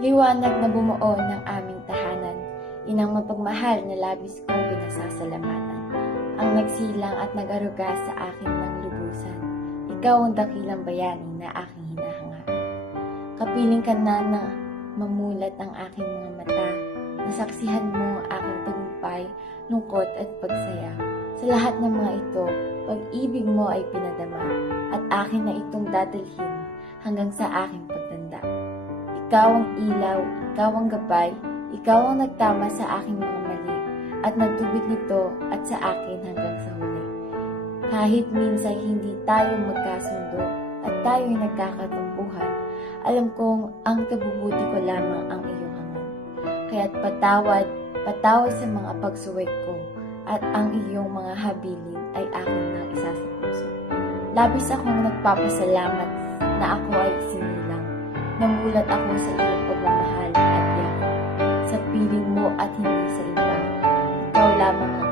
Liwanag na bumuo ng aming tahanan, inang mapagmahal na labis kong pinasasalamatan. Ang nagsilang at nag-aruga sa akin ng lubusan, ikaw ang dakilang bayani na aking hinahangat. Kapiling ka na mamulat ang aking mga mata, nasaksihan mo ang aking tagumpay, lungkot at pagsaya. Sa lahat ng mga ito, pag-ibig mo ay pinadama at akin na itong dadalhin hanggang sa aking pagtanda. Ikaw ang ilaw, ikaw ang gabay, ikaw ang nagtama sa aking mga mali at nagtubig nito at sa akin hanggang sa huli. Kahit minsan hindi tayo magkasundo at tayo'y nagkakatumpuhan, alam kong ang kabubuti ko lamang ang iyong hangad. Kaya't patawad sa mga pagsuway ko at ang iyong mga habilin ay akin nang isa sa puso. Labis akong nagpapasalamat na ako ay sinilang. Namulat ako sa iyong pagmamahal at yakap, sa piling mo at hindi sa iba. Ikaw lamang ang